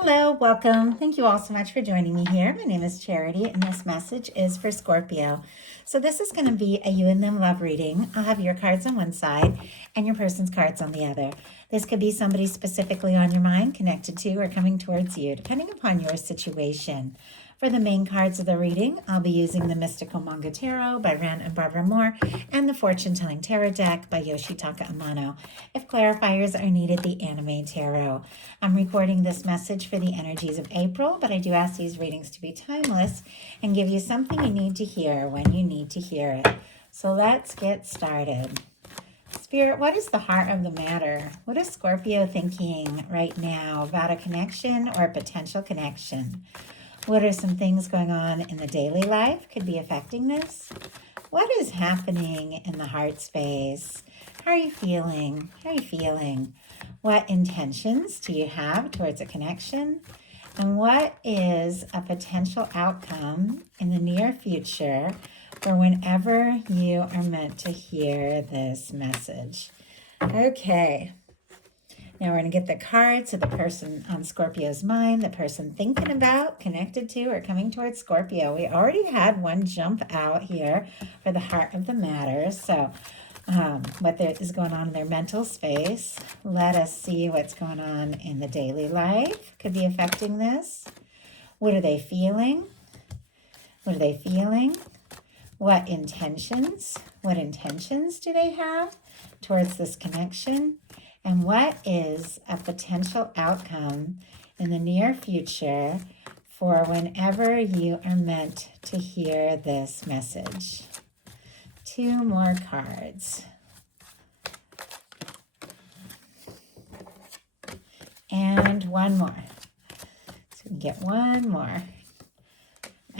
Hello, welcome. Thank you all so much for joining me here. My name is Charity, and this message is for Scorpio. So this is going to be a you and them love reading. I'll have your cards on one side and your person's cards on the other. This could be somebody specifically on your mind, connected to, or coming towards you, depending upon your situation. For the main cards of the reading, I'll be using the Mystical Manga Tarot by Rann and Barbara Moore and the Fortune Telling Tarot deck by Yoshitaka Amano. If clarifiers are needed, the Anime Tarot. I'm recording this message for the energies of April, but I do ask these readings to be timeless and give you something you need to hear when you need to hear it. So let's get started. Spirit, what is the heart of the matter? What is Scorpio thinking right now about a connection or a potential connection? What are some things going on in the daily life could be affecting this? What is happening in the heart space? How are you feeling? How are you feeling? What intentions do you have towards a connection? And what is a potential outcome in the near future for whenever you are meant to hear this message? Okay. Now we're going to get the cards of the person on Scorpio's mind, the person thinking about, connected to, or coming towards Scorpio. We already had one jump out here for the heart of the matter. So what is going on in their mental space. Let us see what's going on in the daily life. Could be affecting this. What are they feeling? What are they feeling? What intentions do they have towards this connection? And what is a potential outcome in the near future for whenever you are meant to hear this message? Two more cards. And one more. So we can get one more.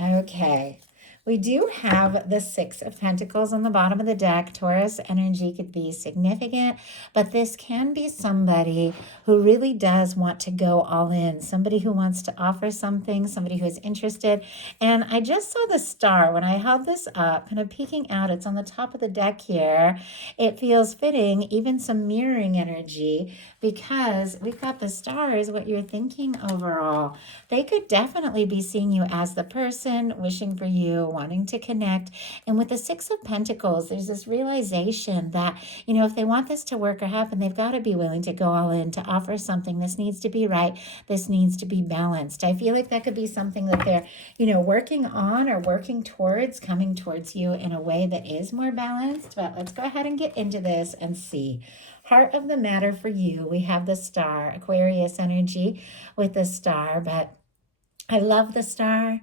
Okay. We do have the Six of Pentacles on the bottom of the deck. Taurus energy could be significant, but this can be somebody who really does want to go all in, somebody who wants to offer something, somebody who is interested. And I just saw the star when I held this up, kind of peeking out. It's on the top of the deck here. It feels fitting, even some mirroring energy, because we've got the stars, what you're thinking overall. They could definitely be seeing you as the person, wishing for you, wanting to connect. And with the Six of Pentacles, there's this realization that, if they want this to work or happen, they've got to be willing to go all in, to offer something. This needs to be right. This needs to be balanced. I feel like that could be something that they're, working on or working towards, coming towards you in a way that is more balanced. But let's go ahead and get into this and see. Heart of the matter for you, we have the star, Aquarius energy with the star, but I love the star.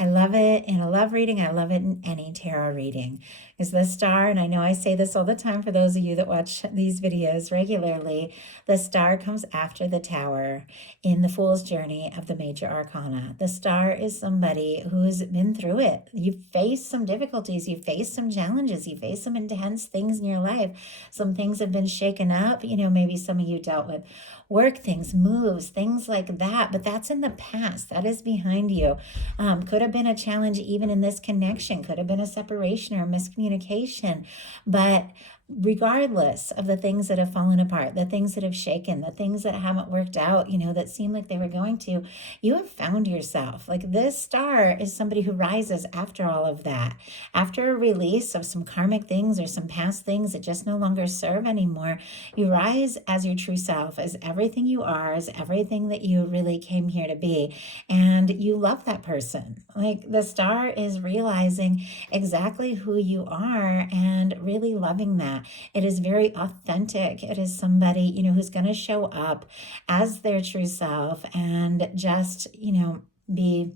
I love it in a love reading. I love it in any tarot reading. Is the star, and I know I say this all the time for those of you that watch these videos regularly, the star comes after the tower in the Fool's Journey of the Major Arcana. The star is somebody who's been through it. You've faced some difficulties. You've faced some challenges. You faced some intense things in your life. Some things have been shaken up. Maybe some of you dealt with work things, moves, things like that. But that's in the past. That is behind you. Could have been a challenge even in this connection. Could have been a separation or a miscommunication. But regardless of the things that have fallen apart, the things that have shaken, the things that haven't worked out, that seem like they were going to, you have found yourself. Like this star is somebody who rises after all of that, after a release of some karmic things or some past things that just no longer serve anymore. You rise as your true self, as everything you are, as everything that you really came here to be. And you love that person. Like the star is realizing exactly who you are and really loving that. It is very authentic. It is somebody, who's going to show up as their true self and just, be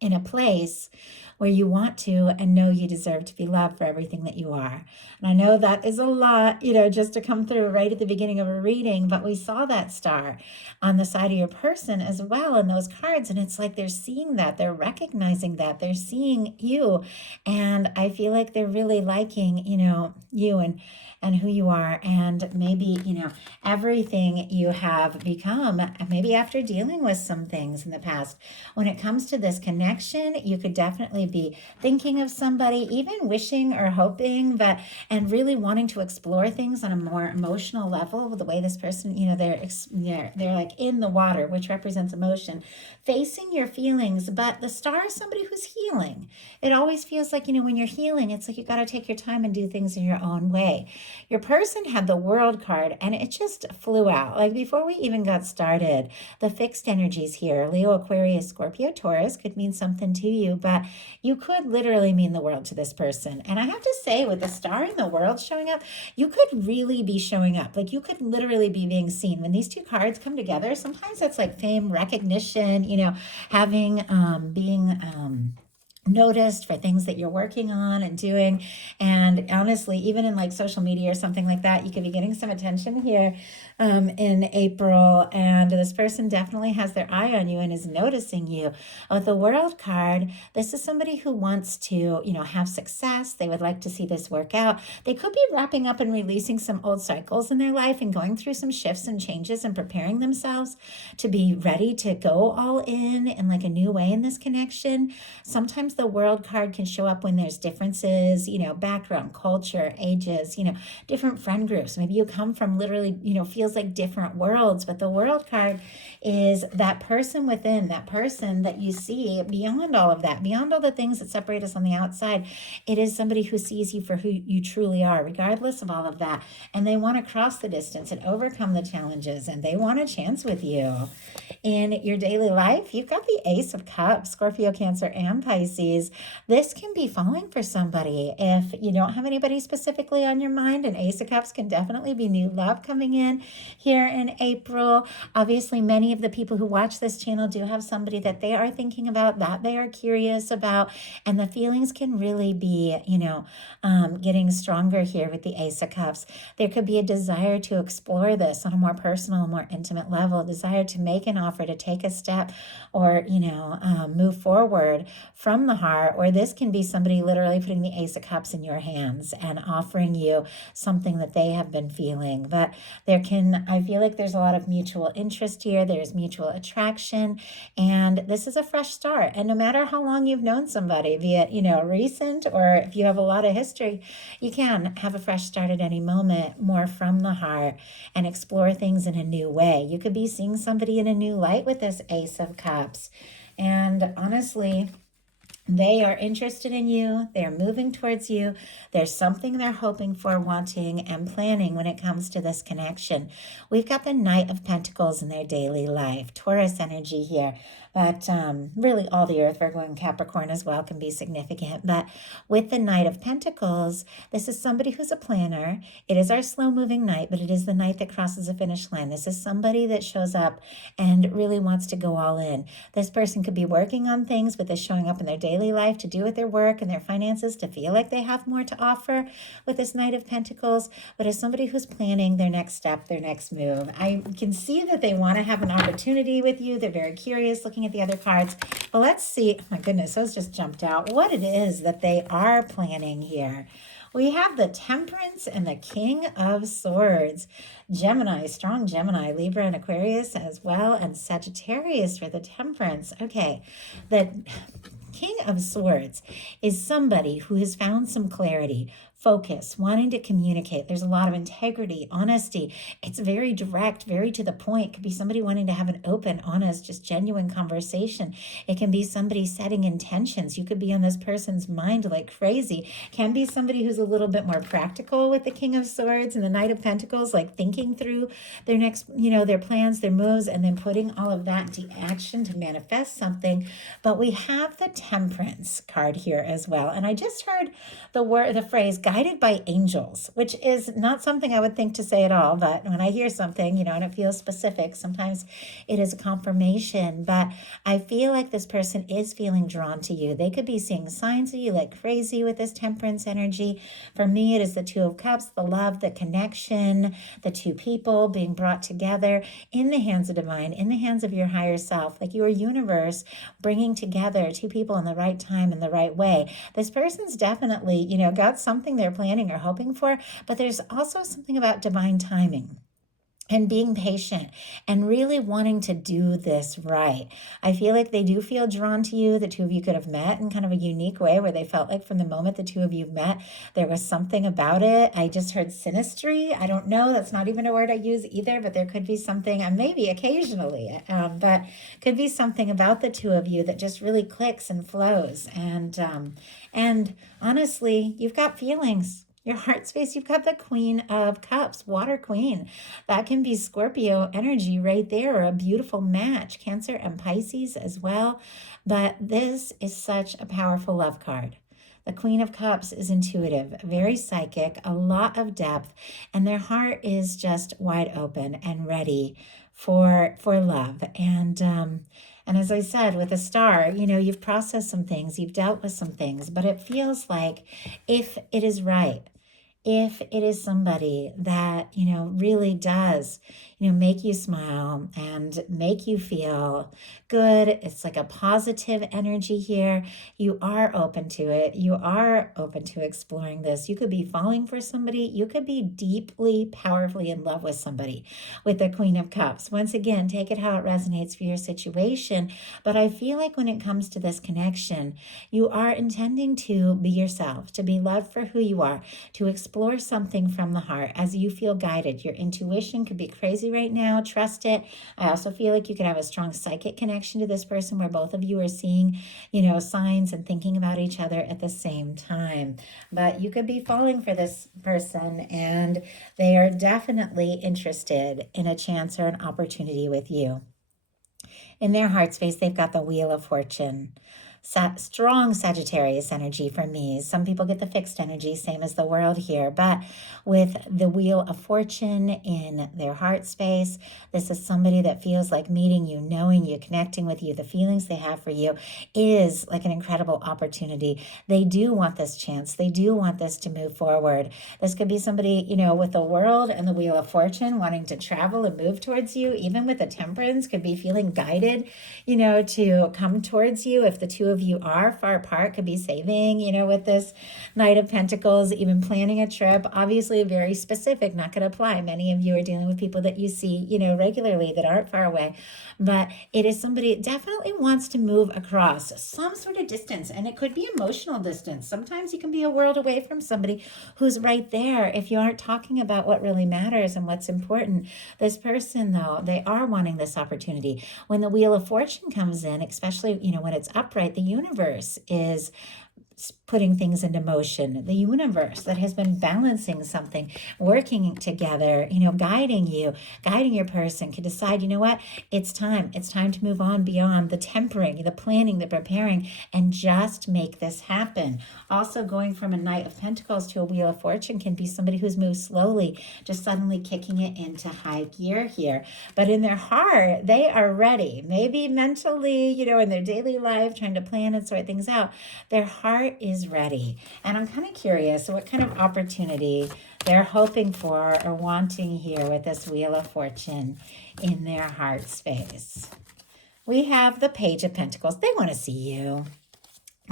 in a place where you want to and know you deserve to be loved for everything that you are. And I know that is a lot, just to come through right at the beginning of a reading, but we saw that star on the side of your person as well in those cards. And it's like they're seeing that, they're recognizing that, they're seeing you. And I feel like they're really liking, you and who you are, and maybe, everything you have become, maybe after dealing with some things in the past. When it comes to this connection, connection. You could definitely be thinking of somebody, even wishing or hoping that, and really wanting to explore things on a more emotional level with the way this person, they're like in the water, which represents emotion, facing your feelings. But the star is somebody who's healing. It always feels like, when you're healing, it's like you got to take your time and do things in your own way. Your person had the World card and it just flew out. Like before we even got started, the fixed energies here, Leo, Aquarius, Scorpio, Taurus, could mean something to you, but you could literally mean the world to this person. And I have to say, with the star in the world showing up, you could really be showing up. Like you could literally be being seen. When these two cards come together, sometimes it's like fame, recognition, having, being, noticed for things that you're working on and doing. And honestly, even in like social media or something like that, you could be getting some attention here in April. And this person definitely has their eye on you and is noticing you. With the World card, this is somebody who wants to, have success. They would like to see this work out. They could be wrapping up and releasing some old cycles in their life and going through some shifts and changes and preparing themselves to be ready to go all in like a new way in this connection. Sometimes the World card can show up when there's differences, background, culture, ages, different friend groups. Maybe you come from literally, feels like different worlds, but the World card is that person within, that person that you see beyond all of that, beyond all the things that separate us on the outside. It is somebody who sees you for who you truly are, regardless of all of that. And they want to cross the distance and overcome the challenges, and they want a chance with you. In your daily life, you've got the Ace of Cups, Scorpio, Cancer, and Pisces. This can be falling for somebody. If you don't have anybody specifically on your mind, an Ace of Cups can definitely be new love coming in here in April. Obviously, many of the people who watch this channel do have somebody that they are thinking about, that they are curious about, and the feelings can really be, getting stronger here with the Ace of Cups. There could be a desire to explore this on a more personal, more intimate level, a desire to make an offer, to take a step, or, move forward from the heart. Or this can be somebody literally putting the Ace of Cups in your hands and offering you something that they have been feeling. But I feel like there's a lot of mutual interest here. There's mutual attraction, and this is a fresh start. And no matter how long you've known somebody, be it, recent, or if you have a lot of history, you can have a fresh start at any moment, more from the heart, and explore things in a new way. You could be seeing somebody in a new light with this Ace of Cups. And honestly, they are interested in you. They're moving towards you. There's something they're hoping for, wanting, and planning when it comes to this connection. We've got the Knight of Pentacles in their daily life. Taurus energy here. But really all the Earth, Virgo, and Capricorn as well can be significant. But with the Knight of Pentacles, this is somebody who's a planner. It is our slow-moving knight, but it is the knight that crosses a finish line. This is somebody that shows up and really wants to go all in. This person could be working on things with this showing up in their daily life to do with their work and their finances, to feel like they have more to offer with this Knight of Pentacles. But as somebody who's planning their next step, their next move, I can see that they want to have an opportunity with you. They're very curious, looking at the other cards. But let's see, oh my goodness, those just jumped out, what it is that they are planning here. We have the Temperance and the King of Swords. Gemini, strong Gemini, Libra, and Aquarius as well, and Sagittarius for the Temperance. Okay, the King of Swords is somebody who has found some clarity, focus, wanting to communicate. There's a lot of integrity, honesty. It's very direct, very to the point. It could be somebody wanting to have an open, honest, just genuine conversation. It can be somebody setting intentions. You could be on this person's mind like crazy. It can be somebody who's a little bit more practical with the King of Swords and the Knight of Pentacles, like thinking through their next, their plans, their moves, and then putting all of that into action to manifest something. But we have the Temperance card here as well. And I just heard the phrase guided by angels, which is not something I would think to say at all. But when I hear something, and it feels specific, sometimes it is a confirmation. But I feel like this person is feeling drawn to you. They could be seeing signs of you like crazy with this Temperance energy. For me, it is the Two of Cups, the love, the connection, the two people being brought together in the hands of divine, in the hands of your higher self, like your universe bringing together two people in the right time in the right way. This person's definitely, got something they're planning or hoping for, but there's also something about divine timing. and being patient and really wanting to do this right. I feel like they do feel drawn to you. The two of you could have met in kind of a unique way where they felt like from the moment the two of you met, there was something about it. I just heard synastry. I don't know. That's not even a word I use either, but there could be something, and maybe occasionally, but could be something about the two of you that just really clicks and flows. And honestly, you've got feelings. Your heart space, you've got the Queen of Cups, Water Queen. That can be Scorpio energy right there, or a beautiful match, Cancer and Pisces as well. But this is such a powerful love card. The Queen of Cups is intuitive, very psychic, a lot of depth, and their heart is just wide open and ready for love. And as I said, with a star, you've processed some things, you've dealt with some things, but it feels like if it is right, if it is somebody that, really does, make you smile and make you feel good. It's like a positive energy here. You are open to it. You are open to exploring this. You could be falling for somebody. You could be deeply, powerfully in love with somebody with the Queen of Cups. Once again, take it how it resonates for your situation. But I feel like when it comes to this connection, you are intending to be yourself, to be loved for who you are, to explore something from the heart as you feel guided. Your intuition could be crazy right now. Trust it. I also feel like you could have a strong psychic connection to this person where both of you are seeing, signs and thinking about each other at the same time. But you could be falling for this person and they are definitely interested in a chance or an opportunity with you. In their heart space, they've got the Wheel of Fortune. Strong Sagittarius energy for me. Some people get the fixed energy, same as the world here, but with the Wheel of Fortune in their heart space, this is somebody that feels like meeting you, knowing you, connecting with you. The feelings they have for you is like an incredible opportunity. They do want this chance. They do want this to move forward. This could be somebody, with the World and the Wheel of Fortune wanting to travel and move towards you. Even with the Temperance, could be feeling guided, to come towards you. If the two of you are far apart, could be saving, with this Knight of Pentacles, even planning a trip. Obviously very specific, not going to apply. Many of you are dealing with people that you see, regularly that aren't far away, but it is somebody that definitely wants to move across some sort of distance, and it could be emotional distance. Sometimes you can be a world away from somebody who's right there if you aren't talking about what really matters and what's important. This person, though, they are wanting this opportunity. When the Wheel of Fortune comes in, especially, when it's upright, the universe is putting things into motion. The universe that has been balancing something, working together, guiding you, guiding your person can decide, what, it's time to move on beyond the tempering, the planning, the preparing, and just make this happen. Also, going from a Knight of Pentacles to a Wheel of Fortune can be somebody who's moved slowly, just suddenly kicking it into high gear here. But in their heart, they are ready. Maybe mentally, in their daily life, trying to plan and sort things out, their heart is ready. And I'm kind of curious what kind of opportunity they're hoping for or wanting here with this Wheel of Fortune in their heart space. We have the Page of Pentacles. They want to see you.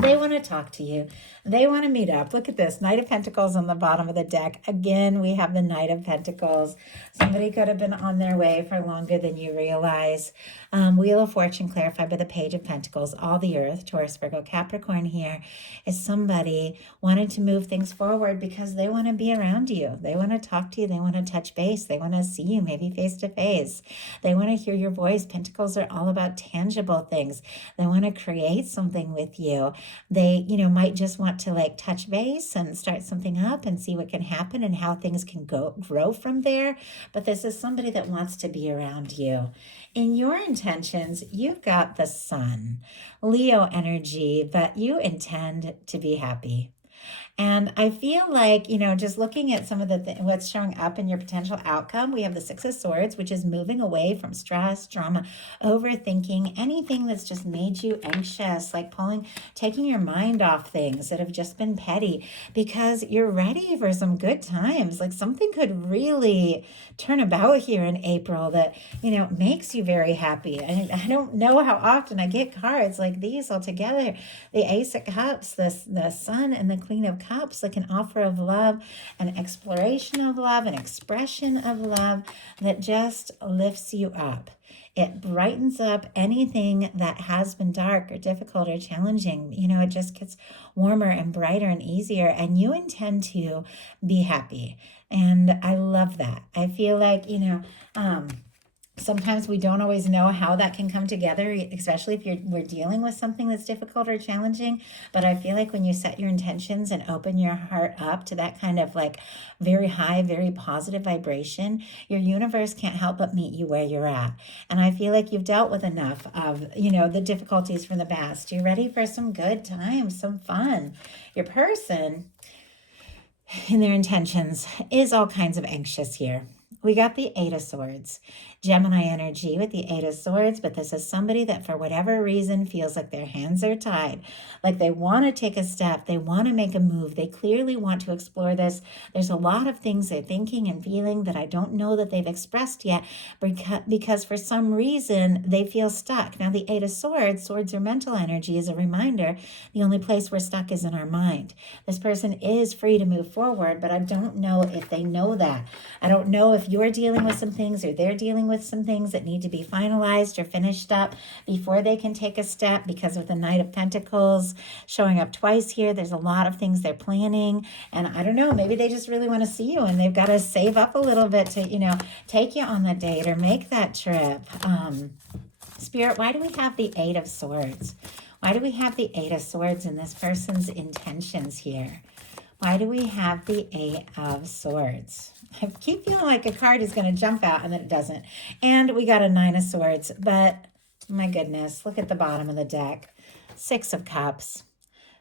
They want to talk to you. They want to meet up. Look at this. Knight of Pentacles on the bottom of the deck. Again, we have the Knight of Pentacles. Somebody could have been on their way for longer than you realize. Wheel of Fortune clarified by the Page of Pentacles. All the Earth, Taurus, Virgo, Capricorn here is somebody wanting to move things forward because they want to be around you. They want to talk to you. They want to touch base. They want to see you maybe face to face. They want to hear your voice. Pentacles are all about tangible things. They want to create something with you. They, might just want to touch base and start something up and see what can happen and how things can grow from there. But this is somebody that wants to be around you. In your intentions, you've got the Sun, Leo energy, but you intend to be happy. And I feel like, just looking at some of what's showing up in your potential outcome, we have the Six of Swords, which is moving away from stress, drama, overthinking, anything that's just made you anxious, like taking your mind off things that have just been petty, because you're ready for some good times. Like something could really turn about here in April that, makes you very happy. And I don't know how often I get cards like these all together. The Ace of Cups, the Sun, and the Queen of Cups, like an offer of love, an exploration of love, an expression of love that just lifts you up. It brightens up anything that has been dark or difficult or challenging. It just gets warmer and brighter and easier, and you intend to be happy. And I love that. I feel like, sometimes we don't always know how that can come together, especially if we're dealing with something that's difficult or challenging. But I feel like when you set your intentions and open your heart up to that kind of like very high, very positive vibration, your universe can't help but meet you where you're at. And I feel like you've dealt with enough of, the difficulties from the past. You're ready for some good times, some fun. Your person in their intentions is all kinds of anxious here. We got the Eight of Swords, Gemini energy with the Eight of Swords, but this is somebody that for whatever reason feels like their hands are tied, like they want to take a step, they want to make a move, they clearly want to explore this. There's a lot of things they're thinking and feeling that I don't know that they've expressed yet because for some reason they feel stuck. Now the Eight of Swords, swords are mental energy, is a reminder the only place we're stuck is in our mind. This person is free to move forward, but I don't know if they know that. I don't know if you're dealing with some things or they're dealing with some things that need to be finalized or finished up before they can take a step, because of the Knight of Pentacles showing up twice here. There's a lot of things they're planning, and I don't know, maybe they just really want to see you and they've got to save up a little bit to, take you on the date or make that trip. Spirit, why do we have the Eight of Swords? Why do we have the Eight of Swords in this person's intentions here? Why do we have the Eight of Swords? I keep feeling like a card is going to jump out and then it doesn't. And we got a Nine of Swords, but my goodness, look at the bottom of the deck. Six of Cups.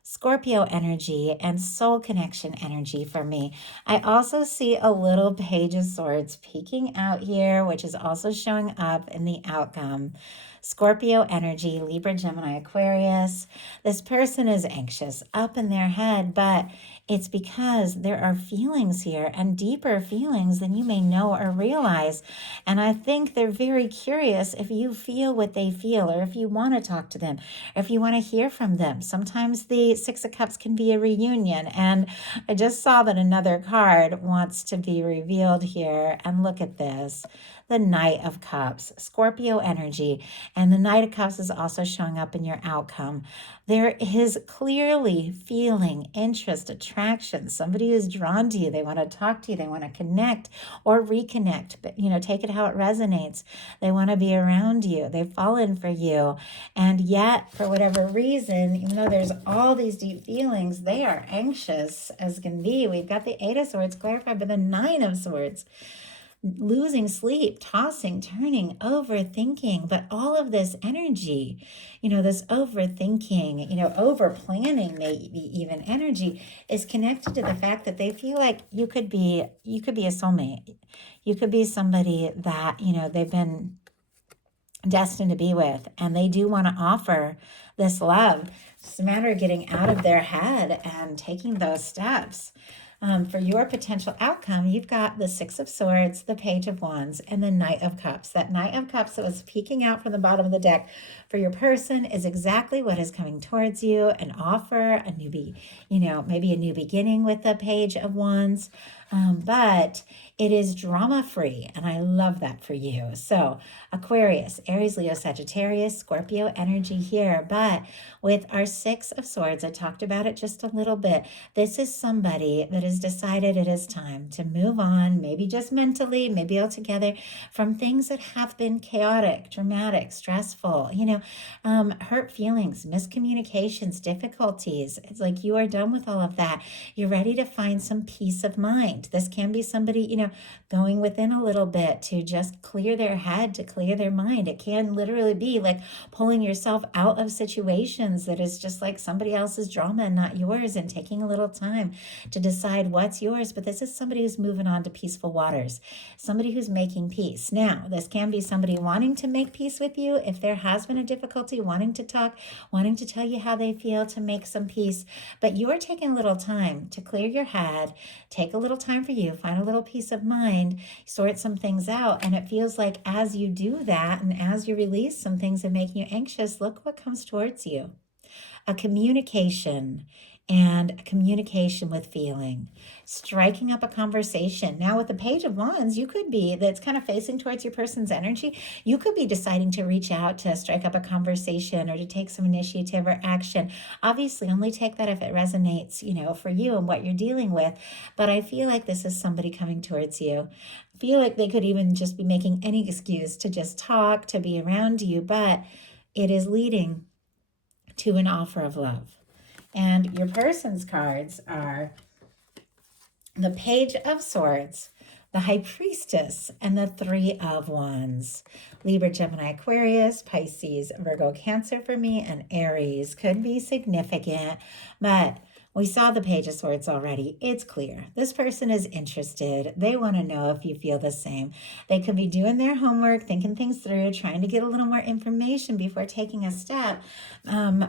Scorpio energy and soul connection energy for me. I also see a little Page of Swords peeking out here, which is also showing up in the outcome. Scorpio energy, Libra, Gemini, Aquarius. This person is anxious up in their head, but it's because there are feelings here, and deeper feelings than you may know or realize. And I think they're very curious if you feel what they feel, or if you want to talk to them, or if you want to hear from them. Sometimes the Six of Cups can be a reunion. And I just saw that another card wants to be revealed here. And look at this. The Knight of Cups, Scorpio energy, and the Knight of Cups is also showing up in your outcome. There is clearly feeling, interest, attraction, somebody who's drawn to you. They want to talk to you. They want to connect or reconnect, but take it how it resonates. They want to be around you. They've fallen for you. And yet, for whatever reason, even though there's all these deep feelings, they are anxious as can be. We've got the Eight of Swords clarified by the Nine of Swords. Losing sleep, tossing, turning, overthinking, but all of this energy, this overthinking, over planning, maybe even energy, is connected to the fact that they feel like you could be a soulmate. You could be somebody that, they've been destined to be with, and they do want to offer this love. It's a matter of getting out of their head and taking those steps. For your potential outcome, you've got the Six of Swords, the Page of Wands, and the Knight of Cups. That Knight of Cups that was peeking out from the bottom of the deck for your person is exactly what is coming towards you: an offer, maybe a new beginning with the Page of Wands. But it is drama-free, and I love that for you. So Aquarius, Aries, Leo, Sagittarius, Scorpio energy here. But with our Six of Swords, I talked about it just a little bit. This is somebody that has decided it is time to move on, maybe just mentally, maybe altogether, from things that have been chaotic, dramatic, stressful, hurt feelings, miscommunications, difficulties. It's like you are done with all of that. You're ready to find some peace of mind. This can be somebody, going within a little bit to just clear their head, to clear their mind. It can literally be like pulling yourself out of situations that is just like somebody else's drama and not yours, and taking a little time to decide what's yours. But this is somebody who's moving on to peaceful waters, somebody who's making peace. Now, this can be somebody wanting to make peace with you if there has been a difficulty, wanting to talk, wanting to tell you how they feel, to make some peace. But you are taking a little time to clear your head, take a little time for you, find a little peace of mind, sort some things out. And it feels like as you do that, and as you release some things that make you anxious, look what comes towards you. A communication and communication with feeling, striking up a conversation. Now, with the Page of Wands, you could be, that's kind of facing towards your person's energy, you could be deciding to reach out to strike up a conversation or to take some initiative or action. Obviously, only take that if it resonates, for you and what you're dealing with. But I feel like this is somebody coming towards you. I feel like they could even just be making any excuse to just talk, to be around you, but it is leading to an offer of love. And your person's cards are the Page of Swords, the High Priestess, and the Three of Wands. Libra, Gemini, Aquarius, Pisces, Virgo, Cancer for me, and Aries could be significant, but we saw the Page of Swords already. It's clear. This person is interested. They want to know if you feel the same. They could be doing their homework, thinking things through, trying to get a little more information before taking a step.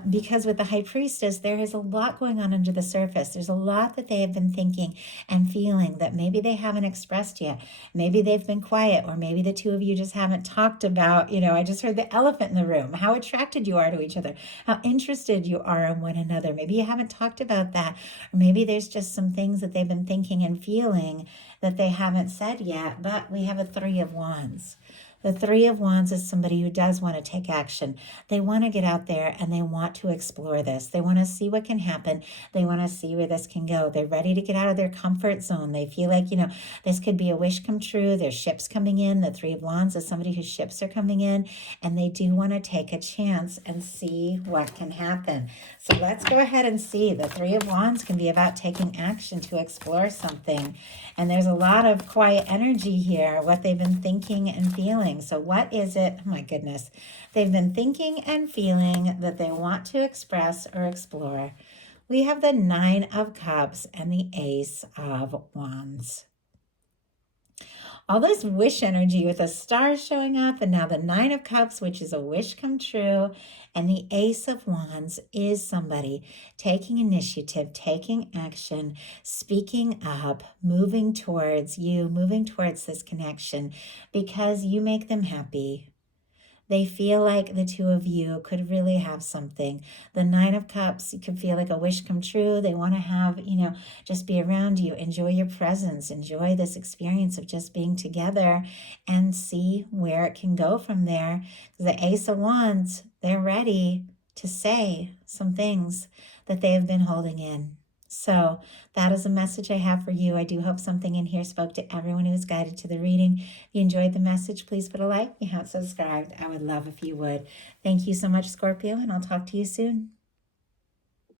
Because with the High Priestess, there is a lot going on under the surface. There's a lot that they have been thinking and feeling that maybe they haven't expressed yet. Maybe they've been quiet, or maybe the two of you just haven't talked about, I just heard the elephant in the room, how attracted you are to each other, how interested you are in one another. Maybe you haven't talked about that, or maybe there's just some things that they've been thinking and feeling that they haven't said yet. But we have a Three of Wands. The Three of Wands is somebody who does want to take action. They want to get out there and they want to explore this. They want to see what can happen. They want to see where this can go. They're ready to get out of their comfort zone. They feel like, this could be a wish come true. There's ships coming in. The Three of Wands is somebody whose ships are coming in, and they do want to take a chance and see what can happen. So let's go ahead and see. The Three of Wands can be about taking action to explore something. And there's a lot of quiet energy here, what they've been thinking and feeling. So what is it? Oh my goodness. They've been thinking and feeling that they want to express or explore. We have the Nine of Cups and the Ace of Wands. All this wish energy with the stars showing up, and now the Nine of Cups, which is a wish come true, and the Ace of Wands is somebody taking initiative, taking action, speaking up, moving towards you, moving towards this connection because you make them happy. They feel like the two of you could really have something. The Nine of Cups, you could feel like a wish come true. They want to have, just be around you, enjoy your presence, enjoy this experience of just being together and see where it can go from there. The Ace of Wands, they're ready to say some things that they have been holding in. So that is a message I have for you. I do hope something in here spoke to everyone who was guided to the reading. If you enjoyed the message, please put a like. If you haven't subscribed, I would love if you would. Thank you so much, Scorpio, and I'll talk to you soon.